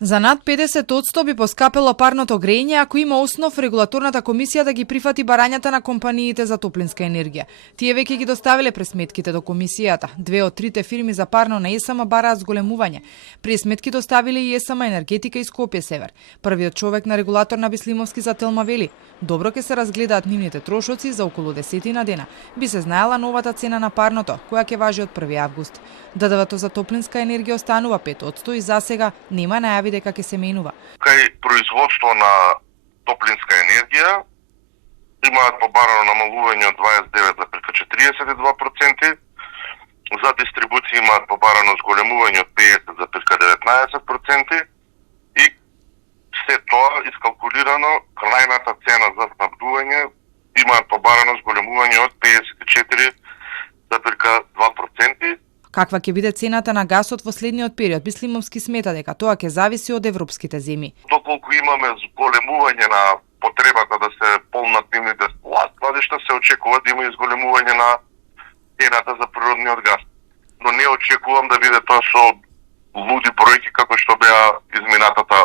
За над 50% би поскапело парното грејење ако има основ регулаторната комисија да ги прифати барањата на компаниите за топлинска енергија. Тие веќе ги доставиле пресметките до комисијата. 2 од 3 фирми за парно на ЕСМ бараат зголемување. Пресметки доставиле и ЕСМ Енергетика и Скопје Север. Првиот човек на регулатор на Бислимовски за Телма вели: добро ќе се разгледаат нивните трошоци за околу 10 дена. Би се знаела новата цена на парното, која ќе важи од 1 август. ДДВ-то за топлинска енергија останува 5% и засега нема најави дека ќе се менува. Кај производство на топлинска енергија имаат побарано намалување од 29,42%, за дистрибуција имаат побарано зголемување од 50,19% и се тоа искалкулирано крајната цена за снабдување имаат побарано зголемување од 54,2%. Каква ќе биде цената на гасот во следниот период? Бислимовски смета дека тоа ќе зависи од европските земји. Доколку имаме зголемување на потребата да се полнат нивните складишта, се очекува да има и зголемување на цената за природниот газ. Но не очекувам да биде тоа со луди бројки како што беа изминатата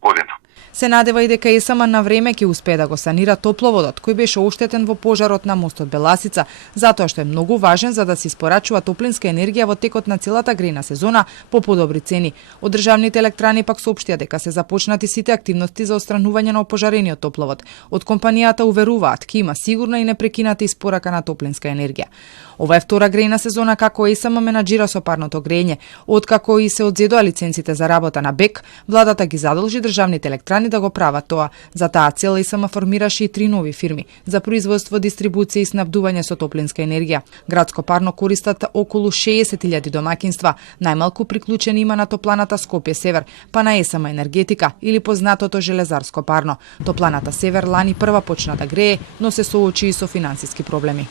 година. Се надева и дека ЕСМ на време ќе успее да го санира топловодот, кој беше оштетен во пожарот на мостот Беласица, затоа што е многу важен за да се испорачува топлинска енергија во текот на целата грејна сезона по подобри цени. Од државните електрани пак соопштија дека се започнати сите активности за отстранување на опожарениот топловод. Од компанијата уверуваат ќе има сигурна и непрекината испорака на топлинска енергија. Ова е втора грејна сезона како ЕСМ менаџира со парното грејење. Откако и се одзедоа лиценците за работа на БЕК, владата ги задолжи државните електрани да го прават тоа. За таа цел ЕСМ формираше и 3 нови фирми за производство, дистрибуција и снабдување со топлинска енергија. Градско парно користат околу 60.000 домаќинства, најмалку приклучени има на топланата Скопје Север, па на ЕСМ Енергетика или познатото железарско парно. Топланата Север лани прва почна да грее, но се соочи и со финансиски проблеми.